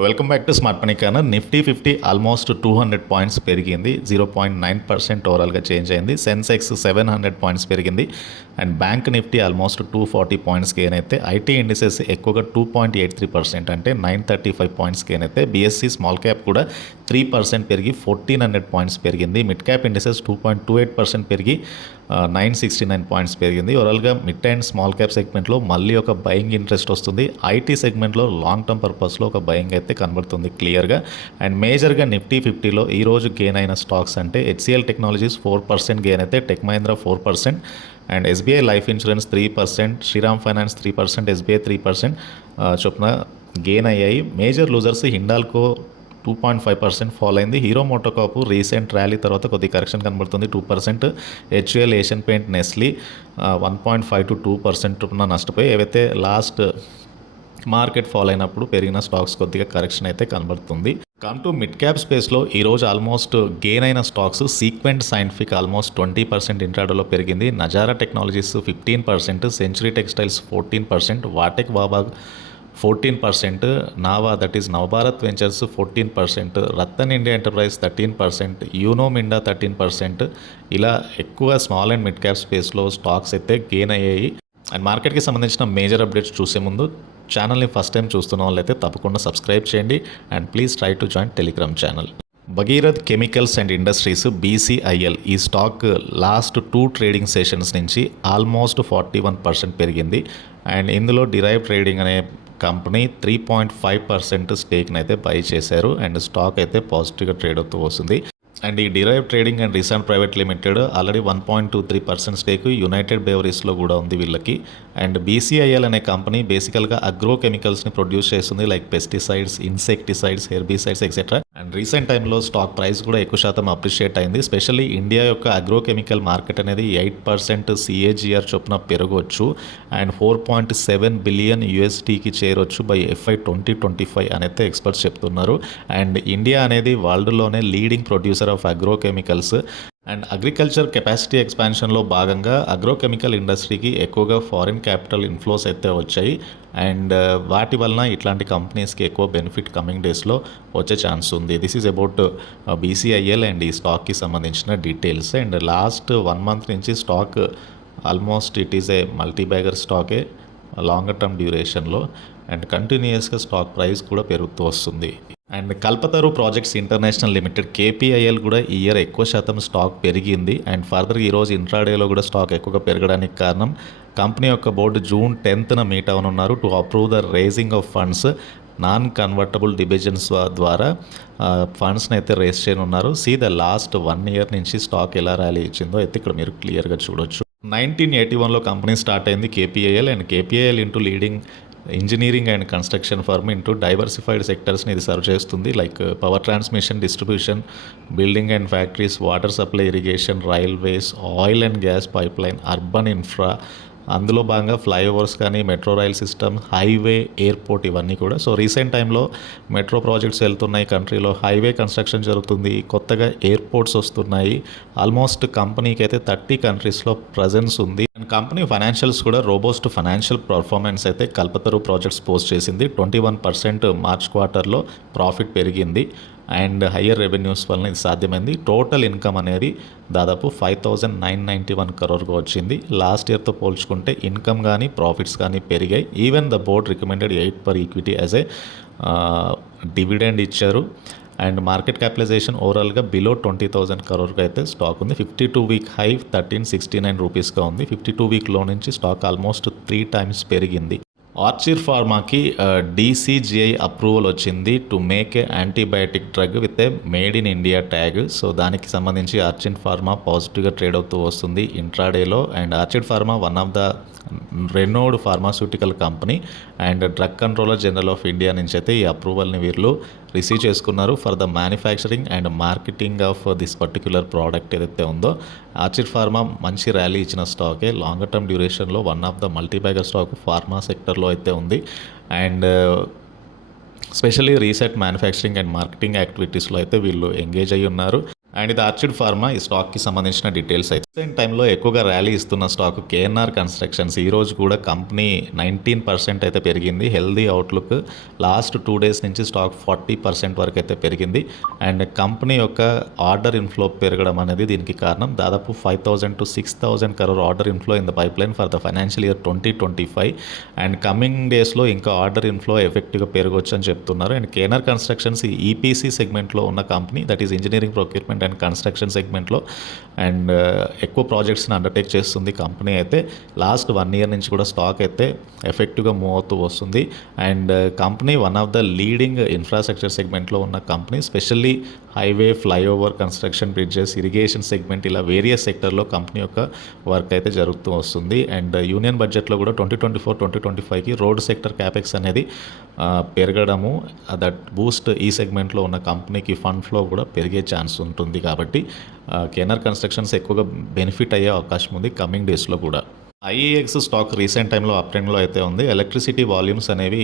Welcome back to smart money corner. Nifty 50 almost 200 points పెరిగింది. 0.9% ఓవరాల్గా change అయింది. Sensex 700 points పెరిగింది. And bank Nifty almost 240 points gain అయితే, IT indices ఎక్కువగా 2.83% అంటే 935 పాయింట్స్ గెయిన్ అయితే, బీఎస్సీ స్మాల్ క్యాప్ కూడా 3% పెరిగి 1400 పాయింట్స్ పెరిగింది. మిడ్ క్యాప్ ఇండిసెస్ 2.28% పెరిగి 969 పాయింట్స్ పెరిగింది. ఓవరాల్గా మిడ్ అండ్ స్మాల్ క్యాప్ సెగ్మెంట్లో మళ్ళీ ఒక బయింగ్ ఇంట్రెస్ట్ వస్తుంది. ఐటీ సెగ్మెంట్లో లాంగ్ టర్మ్ పర్పస్లో ఒక బయింగ్ అయితే కనబడుతుంది క్లియర్గా. అండ్ మేజర్గా నిఫ్టీ 50లో ఈరోజు గెయిన్ అయిన స్టాక్స్ అంటే హెచ్సిఎల్ టెక్నాలజీస్ 4% గెయిన్ అయితే, Tech Mahindra 4%, and SBI Life Insurance 3%, Shriram Finance 3%, SBI 3% చొప్పున గెయిన్ అయ్యాయి. మేజర్ లూజర్స్ హిండాల్కో 2.5% ఫాల్ అయింది. హీరో మోటోకాప్ రీసెంట్ ర్యాలీ తర్వాత కొద్ది కరెక్షన్ కనబడుతుంది, 2%. HUL, Asian Paint, Nestle 1.5 to 2% నష్టపోయి, ఏవైతే లాస్ట్ మార్కెట్ ఫాల్ అయినప్పుడు పెరిగిన స్టాక్స్ కొద్దిగా కరెక్షన్ అయితే కనబడుతుంది. కమ్ టు మిడ్ క్యాప్ స్పేస్లో ఈరోజు ఆల్మోస్ట్ గెయిన్ అయిన స్టాక్స్ సీక్వెంట్ సైంటిఫిక్ ఆల్మోస్ట్ 20% ఇంట్రాడోలో పెరిగింది. Nazara technologies 15%, century textiles 14%, Va Tech Wabag 14%, Nava that is Navbharat ventures 14%, Rattan India enterprise 13%, Uno Minda 13%. ఇలా ఎక్కువ స్మాల్ అండ్ మిడ్ క్యాప్ స్పేస్లో స్టాక్స్ అయితే గెయిన్ అయ్యాయి. అండ్ మార్కెట్కి సంబంధించిన మేజర్ అప్డేట్స్ చూసే ముందు ఛానల్ని ఫస్ట్ టైం చూస్తున్న వాళ్ళైతే తప్పకుండా సబ్స్క్రైబ్ చేయండి and please try to join telegram channel. Bhagirath chemicals and industries BCIL ఈ స్టాక్ లాస్ట్ 2 ట్రేడింగ్ సెషన్స్ నుంచి ఆల్మోస్ట్ 41% పెరిగింది. అండ్ ఇందులో డిరైవ్ ట్రేడింగ్ అనే కంపెనీ 3.5% స్టేక్ని అయితే బై చేశారు. అండ్ స్టాక్ అయితే పాజిటివ్గా ట్రేడ్ అవుతూ వస్తుంది. అండ్ ఈ derive trading and Rison private limited already 1.23% stake united బేవరీస్లో కూడా ఉంది వీళ్ళకి. అండ్ బీసీఐఎల్ అనే కంపెనీ బేసికల్గా అగ్రో కెమికల్స్ని ప్రొడ్యూస్ చేస్తుంది, like pesticides, insecticides, herbicides etcetera. And recent టైంలో స్టాక్ ప్రైస్ కూడా ఎక్కువ శాతం అప్రిషియేట్ అయింది. స్పెషల్లీ ఇండియా యొక్క అగ్రో కెమికల్ మార్కెట్ అనేది 8% CAGR చొప్పున పెరగవచ్చు అండ్ 4.7 బిలియన్ యూఎస్డీకి చేరొచ్చు బై FY 2025 అనేది ఎక్స్పర్ట్స్ చెప్తున్నారు. అండ్ ఇండియా అనేది వరల్డ్లోనే leading producer of agro chemicals. And agriculture capacity ఎక్స్పాన్షన్లో భాగంగా అగ్రోకెమికల్ ఇండస్ట్రీకి ఎక్కువగా ఫారిన్ క్యాపిటల్ ఇన్ఫ్లోస్ అయితే వచ్చాయి. అండ్ వాటి వలన ఇట్లాంటి కంపెనీస్కి ఎక్కువ బెనిఫిట్ కమింగ్ డేస్లో వచ్చే ఛాన్స్ ఉంది. This is about BCIL and ఈ స్టాక్కి సంబంధించిన డీటెయిల్స్. అండ్ లాస్ట్ 1 month నుంచి stock almost it is a multi bagger స్టాకే లాంగర్ టర్మ్ డ్యూరేషన్లో. అండ్ కంటిన్యూయస్గా స్టాక్ ప్రైస్ కూడా పెరుగుతూ వస్తుంది. And Kalpataru projects international limited KPIL కూడా ఈ ఇయర్ ఎక్కువ శాతం స్టాక్ పెరిగింది. అండ్ ఫర్దర్ ఈరోజు ఇంట్రాడేలో కూడా స్టాక్ ఎక్కువగా పెరగడానికి కారణం కంపెనీ యొక్క బోర్డు June 10th మీట్ అవనున్నారు to approve the raising of funds. Non convertible debentures ద్వారా ఫండ్స్ని అయితే రేస్ చేయనున్నారు. సీ ద లాస్ట్ 1 year నుంచి స్టాక్ ఎలా ర్యాలీ ఇచ్చిందో అయితే ఇక్కడ మీరు క్లియర్గా చూడొచ్చు. 1981లో కంపెనీ స్టార్ట్ అయింది KPIL. And KPIL into leading engineering and construction firm into diversified సెక్టర్స్ని ఇది సర్వ్ చేస్తుంది, like power transmission, distribution, building and factories, water supply, irrigation, railways, oil and gas pipeline, urban infra, అందులో భాగంగా flyovers కానీ, metro rail system, highway, airport ఇవన్నీ కూడా. So recent టైంలో metro projects వెళ్తున్నాయి కంట్రీలో, హైవే కన్స్ట్రక్షన్ జరుగుతుంది, కొత్తగా ఎయిర్పోర్ట్స్ వస్తున్నాయి. ఆల్మోస్ట్ కంపెనీకి అయితే 30 కంట్రీస్లో ప్రజెన్స్ ఉంది. అండ్ కంపెనీ ఫైనాన్షియల్స్ కూడా రోబోస్ట్ ఫైనాన్షియల్ పర్ఫార్మెన్స్ అయితే కల్పతరు ప్రాజెక్ట్స్ పోస్ట్ చేసింది. 21% మార్చ్ క్వార్టర్లో ప్రాఫిట్ పెరిగింది. అండ్ హయ్యర్ రెవెన్యూస్ వలన ఇది సాధ్యమైంది. టోటల్ ఇన్కమ్ అనేది దాదాపు 5,991 crore వచ్చింది. లాస్ట్ ఇయర్తో పోల్చుకుంటే ఇన్కమ్ కానీ ప్రాఫిట్స్ కానీ పెరిగాయి. Even the board recommended 8 per equity as a dividend ఇచ్చారు. అండ్ మార్కెట్ క్యాపిటలైజేషన్ ఓవరాల్గా బిలో 20,000 crore అయితే స్టాక్ ఉంది. 52-week హై 1369 రూపీస్గా ఉంది. 52-week లో నుంచి స్టాక్ ఆల్మోస్ట్ 3 times పెరిగింది. ఆర్చిర్ ఫార్మాకి DCGI అప్రూవల్ వచ్చింది to make a antibiotic drug with a made in India tag. So దానికి సంబంధించి ఆర్చిర్ ఫార్మా పాజిటివ్గా ట్రేడ్ అవుతూ వస్తుంది ఇంట్రాడేలో. And Orchid pharma one of the renowned pharmaceutical company and drug controller general of India నుంచి అయితే ఈ అప్రూవల్ని వీళ్ళు రిసీవ్ చేసుకున్నారు for the manufacturing and marketing of this particular product ఏదైతే ఉందో. ఆర్చిర్ ఫార్మా మంచి ర్యాలీ ఇచ్చిన స్టాకే, లాంగర్ టర్మ్ డ్యూరేషన్లో one of the multi bagger stock pharma సెక్టర్లో అయితే ఉంది. And specially research, manufacturing and marketing యాక్టివిటీస్లో అయితే వీళ్ళు ఎంగేజ్ అయ్యి ఉన్నారు. అండ్ ఇది ఆర్చిడ్ ఫార్మా ఈ స్టాక్కి సంబంధించిన డీటెయిల్స్ అయితే రీసెంట్ టైంలో ఎక్కువగా ర్యాలీ ఇస్తున్న స్టాక్ కేఎన్ఆర్ కన్స్ట్రక్షన్స్. ఈ రోజు కూడా కంపెనీ 19% అయితే పెరిగింది. Healthy outlook. లాస్ట్ 2 డేస్ నుంచి స్టాక్ 40% వరకు అయితే పెరిగింది. అండ్ కంపెనీ యొక్క ఆర్డర్ ఇన్ఫ్లో పెరగడం అనేది దీనికి కారణం. దాదాపు 5,000 to 6,000 crore order inflow in the pipe line for the financial year 2025. And coming డేస్లో ఇంకా ఆర్డర్ ఇన్ఫ్లో ఎఫెక్టివ్గా పెరగవచ్చు అని చెప్తున్నారు. అండ్ కేఎన్ఆర్ కన్స్ట్రక్షన్స్ ఈపీసీ సెగ్మెంట్లో ఉన్న company, that is engineering procurement and construction సెగ్మెంట్లో అండ్ ఎక్కువ ప్రాజెక్ట్స్ని అండర్టేక్ చేస్తుంది కంపెనీ. అయితే లాస్ట్ 1 year నుంచి కూడా స్టాక్ అయితే ఎఫెక్టివ్గా మూవ్ అవుతూ వస్తుంది. And company one of the leading infrastructure సెగ్మెంట్లో ఉన్న company. Specially highway, flyover construction, bridges, irrigation segment, ఇలా వేరియస్ సెక్టర్లో కంపెనీ యొక్క వర్క్ అయితే జరుగుతూ వస్తుంది. అండ్ యూనియన్ బడ్జెట్లో కూడా 2024-2025కి రోడ్ సెక్టర్ క్యాపెక్స్ అనేది పెరగడము, దట్ బూస్ట్ ఈ సెగ్మెంట్లో ఉన్న కంపెనీకి ఫండ్ ఫ్లో కూడా పెరిగే ఛాన్స్ ఉంటుంది. కాబట్టి కేఎన్ఆర్ కన్స్ట్రక్షన్స్ ఎక్కువగా బెనిఫిట్ అయ్యే అవకాశం ఉంది కమింగ్ డేస్లో కూడా. ఐఏఎక్స్ స్టాక్ రీసెంట్ టైంలో అప్ ట్రెండ్లో అయితే ఉంది. ఎలక్ట్రిసిటీ వాల్యూమ్స్ అనేవి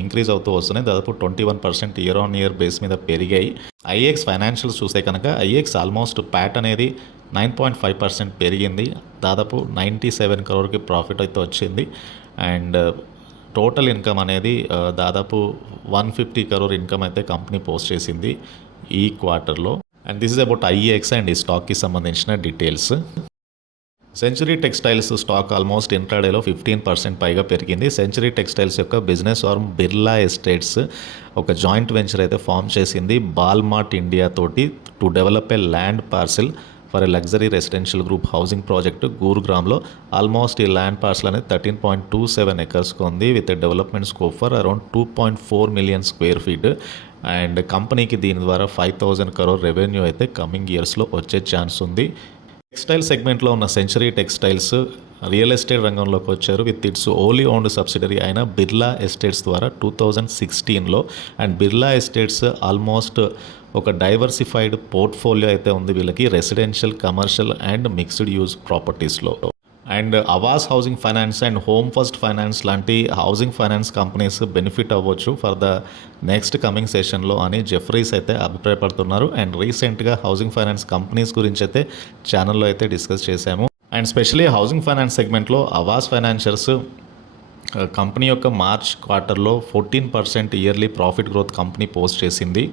ఇంక్రీజ్ అవుతూ వస్తున్నాయి. దాదాపు 21% year-on-year బేస్ మీద పెరిగాయి. ఐఏఎక్స్ ఫైనాన్షియల్స్ చూస్తే కనుక ఐఏఎక్స్ ఆల్మోస్ట్ ప్యాట్ అనేది 9.5% పెరిగింది. దాదాపు 97 crore ప్రాఫిట్ అయితే వచ్చింది. అండ్ టోటల్ ఇన్కమ్ అనేది దాదాపు 150 crore ఇన్కమ్ అయితే కంపెనీ పోస్ట్ చేసింది ఈ క్వార్టర్లో. And this is about IAX and ఈ స్టాక్కి సంబంధించిన details. Century textiles stock almost ఇంట్రాడేలో 15% పైగా పెరిగింది. సెంచరీ టెక్స్టైల్స్ యొక్క బిజినెస్ ఆర్మ్ బిర్లా ఎస్టేట్స్ ఒక జాయింట్ వెంచర్ అయితే ఫామ్ చేసింది బాల్మార్ట్ ఇండియా తోటి to develop a land parcel for a luxury residential group housing project గురుగ్రామ్లో. ఆల్మోస్ట్ ఈ ల్యాండ్ పార్సల్ అనేది 13.27 acresకు ఉంది with development scope for around 2.4 million square feet. And కంపెనీకి దీని ద్వారా 5,000 crore రెవెన్యూ అయితే కమింగ్ ఇయర్స్లో వచ్చే ఛాన్స్ ఉంది. టెక్స్టైల్ సెగ్మెంట్లో ఉన్న సెంచరీ టెక్స్టైల్స్ రియల్ ఎస్టేట్ రంగంలోకి వచ్చారు with its only owned subsidiary అయిన బిర్లా ఎస్టేట్స్ ద్వారా 2016లో. అండ్ బిర్లా ఎస్టేట్స్ ఆల్మోస్ట్ ఒక డైవర్సిఫైడ్ పోర్ట్ఫోలియో అయితే ఉంది వీళ్ళకి residential, commercial and mixed use ప్రాపర్టీస్లో. And Aavas housing finance and home first finance లాంటి హౌసింగ్ ఫైనాన్స్ కంపెనీస్ బెనిఫిట్ అవ్వచ్చు ఫర్ ద నెక్స్ట్ కమింగ్ సెషన్లో అని జెఫ్రీస్ అయితే అభిప్రాయపడుతున్నారు. అండ్ రీసెంట్గా హౌసింగ్ ఫైనాన్స్ కంపెనీస్ గురించి అయితే ఛానల్లో అయితే డిస్కస్ చేశాము. అండ్ స్పెషలీ హౌసింగ్ ఫైనాన్స్ సెగ్మెంట్లో అవాస్ ఫైనాన్షియర్స్ కంపెనీ యొక్క మార్చ్ క్వార్టర్లో 14% yearly profit growth company post చేసింది.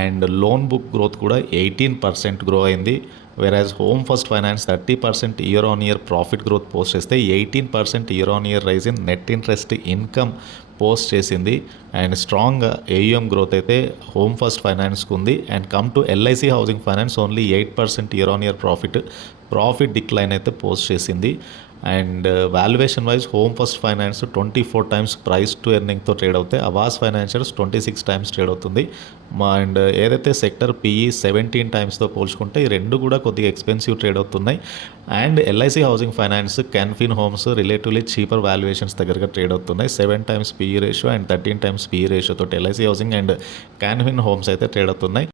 అండ్ లోన్ బుక్ గ్రోత్ కూడా 18% గ్రో అయింది. వెరాజ్ Home first Finance 30% year-on-year profit growth post చేస్తే 18% year-on-year rise in net interest income post చేసింది. And strong AUM growth అయితే Home First ఫైనాన్స్కి ఉంది. And come to LIC housing Finance only 8% year-on-year profit decline అయితే post చేసింది. And valuation wise home first finance 24 times price to ఎర్నింగ్తో trade అవుతాయి. Aavas financials 26 times trade అవుతుంది. And ఏదైతే sector PE 17 timesతో పోల్చుకుంటే ఈ రెండు కూడా కొద్దిగా ఎక్స్పెన్సివ్ ట్రేడ్ అవుతున్నాయి. And LIC housing finance, Can Fin homes relatively cheaper valuations దగ్గరగా ట్రేడ్ అవుతున్నాయి. 7 times PE ratio and 13 times PE ratio తోటి LIC housing and Can Fin homes అయితే ట్రేడ్ అవుతున్నాయి.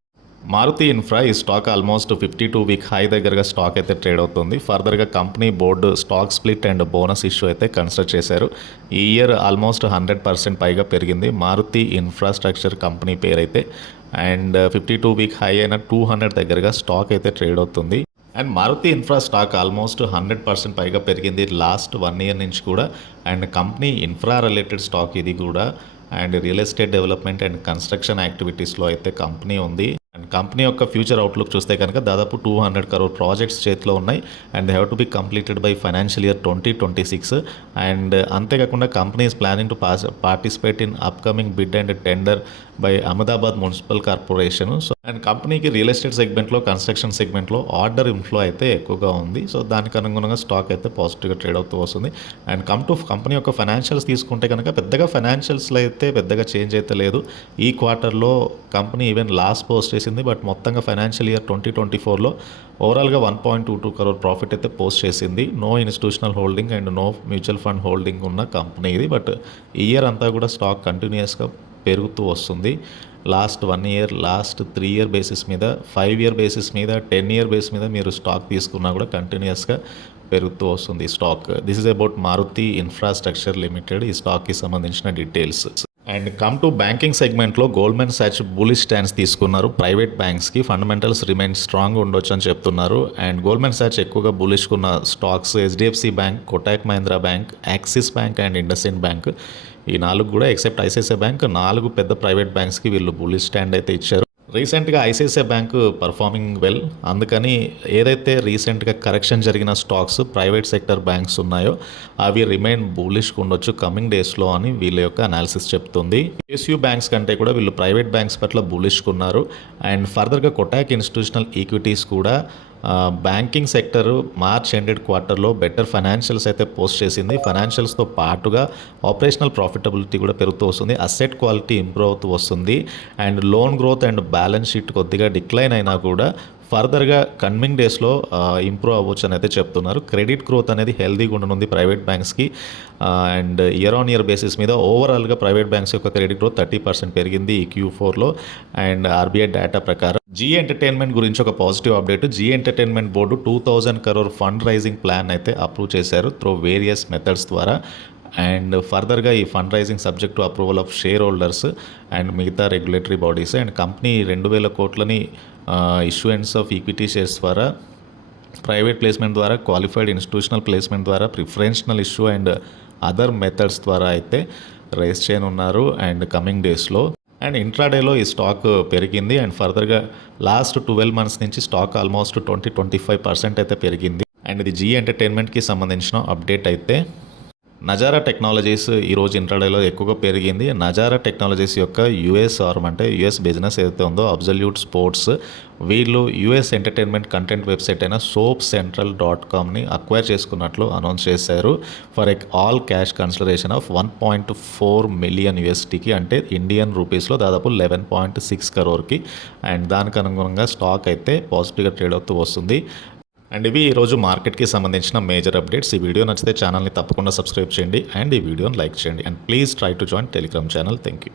మారుతి ఇన్ఫ్రా ఈ స్టాక్ ఆల్మోస్ట్ 52-week హై దగ్గరగా స్టాక్ అయితే trade అవుతుంది. ఫర్దర్గా company board stock split and bonus issue అయితే కన్సిడర్ చేశారు. ఈ ఇయర్ ఆల్మోస్ట్ 100% పైగా పెరిగింది మారుతి ఇన్ఫ్రాస్ట్రక్చర్ కంపెనీ పేరైతే. అండ్ 52-week హై అయిన 200 దగ్గరగా స్టాక్ అయితే ట్రేడ్ అవుతుంది. And Maruti Infra stock almost 100% పైగా పెరిగింది లాస్ట్ 1 year నుంచి కూడా. And company infra related stock ఇది కూడా. And real estate development and construction యాక్టివిటీస్లో అయితే కంపెనీ ఉంది. అండ్ కంపెనీ యొక్క ఫ్యూచర్ అవుట్లుక్ చూస్తే కనుక దాదాపు 200 crore ప్రాజెక్ట్స్ చేతిలో ఉన్నాయి. And they have to be completed by financial year 2026. And అంతేకాకుండా company is planning to participate in upcoming bid and tender by Ahmedabad municipal corporation. So and కంపెనీకి real estate సెగ్మెంట్లో, construction సెగ్మెంట్లో order inflow అయితే ఎక్కువగా ఉంది. So దానికి అనుగుణంగా stock అయితే పాజిటివ్గా ట్రేడ్ అవుతూ వస్తుంది. అండ్ కమ్ టు కంపెనీ యొక్క ఫైనాన్షియల్స్ తీసుకుంటే కనుక పెద్దగా ఫైనాన్షియల్స్లో అయితే పెద్దగా చేంజ్ అయితే లేదు. ఈ క్వార్టర్లో కంపెనీ ఈవెన్ లాస్ పోస్ట్ చేసింది. బట్ మొత్తంగా ఫైనాన్షియల్ ఇయర్ 2024లో ఓవరాల్గా 1.22 crore ప్రాఫిట్ అయితే పోస్ట్ చేసింది. No institutional holding and no mutual fund holding ఉన్న కంపెనీ ఇది. బట్ ఈ ఇయర్ అంతా కూడా స్టాక్ కంటిన్యూస్గా పెరుగుతూ వస్తుంది. Last 1 year, last 3 year basis మీద, 5 year బేసిస్ మీద, 10 year బేస్ మీద మీరు స్టాక్ తీసుకున్నా కూడా కంటిన్యూస్గా పెరుగుతూ వస్తుంది stock. This is about Maruti infrastructure limited ఈ స్టాక్కి సంబంధించిన details. And come to banking సెగ్మెంట్లో గోల్డ్మెన్ సాచ్ బులిష్ స్టాండ్స్ తీసుకున్నారు. ప్రైవేట్ బ్యాంక్స్కి ఫండమెంటల్స్ రిమైన్ స్ట్రాంగ్ ఉండొచ్చు అని చెప్తున్నారు. అండ్ గోల్డ్మెన్ సాచ్ ఎక్కువగా బులిష్కున్న stocks HDFC bank, Kotak Mahindra bank, Axis bank and IndusInd bank. ఈ 4 కూడా ఎక్సెప్ట్ ఐసిఐసిఐ బ్యాంక్ 4 పెద్ద ప్రైవేట్ బ్యాంక్స్కి వీళ్ళు బులిష్ స్టాండ్ అయితే ఇచ్చారు. రీసెంట్గా ఐసిఐసిఐ బ్యాంక్ పర్ఫార్మింగ్ వెల్, అందుకని ఏదైతే రీసెంట్గా కరెక్షన్ జరిగిన స్టాక్స్ ప్రైవేట్ సెక్టర్ బ్యాంక్స్ ఉన్నాయో అవి రిమైన్ బులిష్గా ఉండొచ్చు కమింగ్ డేస్లో అని వీళ్ళ యొక్క అనాలిసిస్ చెప్తుంది. పిఎస్యూ బ్యాంక్స్ కంటే కూడా వీళ్ళు ప్రైవేట్ బ్యాంక్స్ పట్ల బులిష్గా ఉన్నారు. అండ్ ఫర్దర్గా కొటాక్ ఇన్స్టిట్యూషనల్ ఈక్విటీస్ కూడా బ్యాంకింగ్ సెక్టర్ మార్చ్ ఎండెడ్ క్వార్టర్లో బెటర్ ఫైనాన్షియల్స్ అయితే పోస్ట్ చేసింది. ఫైనాన్షియల్స్తో పాటుగా ఆపరేషనల్ ప్రాఫిటబిలిటీ కూడా పెరుగుతూ వస్తుంది, అసెట్ క్వాలిటీ ఇంప్రూవ్ అవుతూ వస్తుంది. And loan growth and balance sheet కొద్దిగా డిక్లైన్ అయినా కూడా ఫర్దర్గా కమింగ్ డేస్లో ఇంప్రూవ్ అవ్వచ్చు అని అయితే చెప్తున్నారు. క్రెడిట్ గ్రోత్ అనేది హెల్దీగా ఉండనుంది ప్రైవేట్ బ్యాంక్స్కి. And year on year basis మీద ఓవరాల్గా ప్రైవేట్ బ్యాంక్స్ యొక్క క్రెడిట్ గ్రోత్ 30% పెరిగింది ఈ Q4లో. అండ్ ఆర్బీఐ డేటా ప్రకారం జీ ఎంటర్టైన్మెంట్ గురించి ఒక positive update. Zee entertainment board 2000 crore fund raising plan అయితే అప్రూవ్ చేశారు త్రూ వేరియస్ మెథడ్స్ ద్వారా. అండ్ ఫర్దర్గా ఈ fund raising subject to approval of share holders and మిగతా రెగ్యులేటరీ బాడీస్. అండ్ కంపెనీ 2000 కోట్లని ఇష్యూయెన్స్ ఆఫ్ ఈక్విటీ షేర్స్ ద్వారా, private placement ద్వారా, qualified institutional placement ద్వారా, ప్రిఫరెన్షనల్ ఇష్యూ అండ్ అదర్ మెథడ్స్ ద్వారా అయితే రైజ్ చేయనున్నారు. అండ్ కమింగ్ డేస్లో అండ్ ఇంట్రాడేలో ఈ స్టాక్ పెరిగింది. అండ్ ఫర్దర్గా లాస్ట్ 12 months నుంచి స్టాక్ ఆల్మోస్ట్ 20-25% అయితే పెరిగింది. అండ్ ఇది జీ ఎంటర్టైన్మెంట్కి సంబంధించిన అప్డేట్ అయితే. నజారా టెక్నాలజీస్ ఈరోజు ఇంట్రాడేలో ఎక్కువగా పెరిగింది. నజారా టెక్నాలజీస్ యొక్క యుఎస్ ఆర్మ్ అంటే యుఎస్ బిజినెస్ ఏదైతే ఉందో అబ్సల్యూట్ స్పోర్ట్స్, వీళ్ళు యుఎస్ ఎంటర్టైన్మెంట్ కంటెంట్ వెబ్సైట్ అయిన soapcentral.comని అక్వైర్ చేసుకున్నట్లు అనౌన్స్ చేశారు for all cash consideration of $1.4 million అంటే ఇండియన్ రూపీస్లో దాదాపు 11.6 crore. అండ్ దానికి అనుగుణంగా స్టాక్ అయితే పాజిటివ్గా ట్రేడ్ అవుతూ వస్తుంది. అండ్ ఇవి ఈరోజు మార్కెట్కి సంబంధించిన మేజర్ అప్డేట్స్. ఈ వీడియో నచ్చితే ఛానల్ని తప్పకుండా సబ్స్క్రైబ్ చేయండి అండ్ ఈ వీడియోని లైక్ చేయండి. And please try to join telegram channel. Thank you.